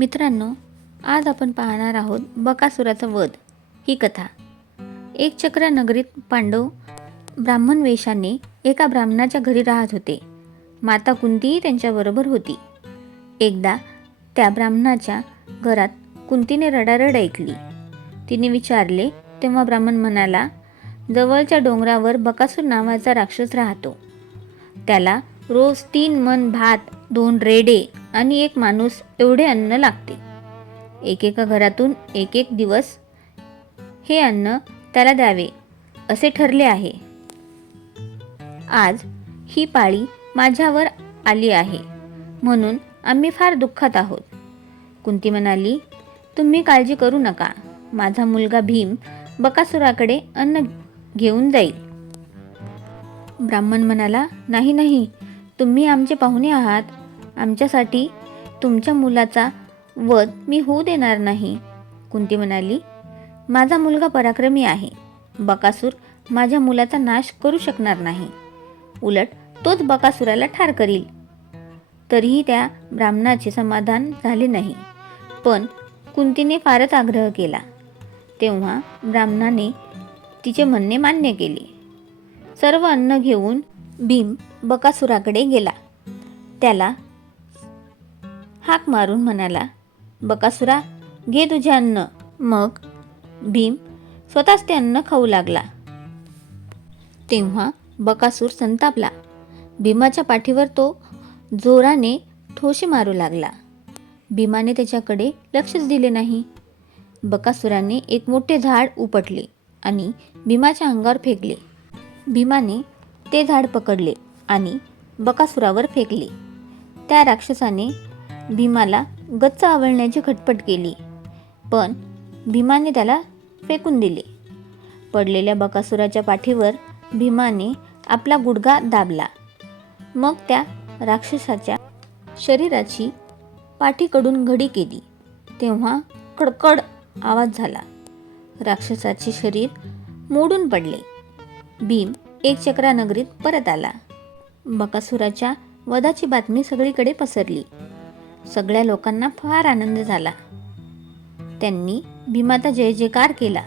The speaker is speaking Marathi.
मित्रांनो आज आपण पाहणार आहोत बकासुराचा वध ही कथा. एक चक्र नगरीत पांडव ब्राह्मण वेशाने एका ब्राह्मणाच्या घरी राहत होते. माता कुंतीही त्यांच्याबरोबर होती. एकदा त्या ब्राह्मणाच्या घरात कुंतीने रडारड ऐकली. तिने विचारले तेव्हा ब्राह्मण म्हणाला जवळच्या डोंगरावर बकासूर नावाचा राक्षस राहतो. त्याला रोज तीन मन भात दोन रेडे आणि एक माणूस एवढे अन्न लागते. एकेका घरातून एक एक दिवस हे अन्न त्याला द्यावे असे ठरले आहे. आज ही पाळी माझ्यावर आली आहे म्हणून आम्ही फार दुःखात आहोत. कुंती म्हणाली तुम्ही काळजी करू नका. माझा मुलगा भीम बकासुराकडे अन्न घेऊन जाईल. ब्राह्मण म्हणाला नाही नाही. तुम्ही आमचे पाहुणे आहात. आमच्यासाठी तुमच्या मुलाचा वध मी होऊ देणार नाही. कुंती म्हणाली माझा मुलगा पराक्रमी आहे. बकासूर माझ्या मुलाचा नाश करू शकणार नाही. उलट तोच बकासुराला ठार करील. तरीही त्या ब्राह्मणाचे समाधान झाले नाही. पण कुंतीने फारच आग्रह केला. तेव्हा ब्राह्मणाने तिचे म्हणणे मान्य केले. सर्व अन्न घेऊन भीम बकासुराकडे गेला. त्याला हाक मारून म्हणाला बकासुरा घे तुझे अन्न. मग भीम स्वतःच ते अन्न खाऊ लागला. तेव्हा बकासूर संतापला. भीमाच्या पाठीवर तो जोराने ठोशी मारू लागला. भीमाने त्याच्याकडे लक्षच दिले नाही. बकासुराने एक मोठे झाड उपटले आणि भीमाच्या अंगावर फेकले. भीमाने ते झाड पकडले आणि बकासुरावर फेकले. त्या राक्षसाने भीमाला गच्च आवळण्याची खटपट केली. पण भीमाने त्याला फेकून दिले. पडलेल्या बकासुराच्या पाठीवर भीमाने आपला गुडघा दाबला. मग त्या राक्षसाच्या शरीराची पाठीकडून घडी केली. तेव्हा कडकड आवाज झाला. राक्षसाचे शरीर मोडून पडले. भीम एक चक्रा नगरीत परत आला. बकासुराच्या वधाची बातमी सगळीकडे पसरली. सगळ्या लोकांना फार आनंद झाला. त्यांनी भीमाचा जय जयकार केला.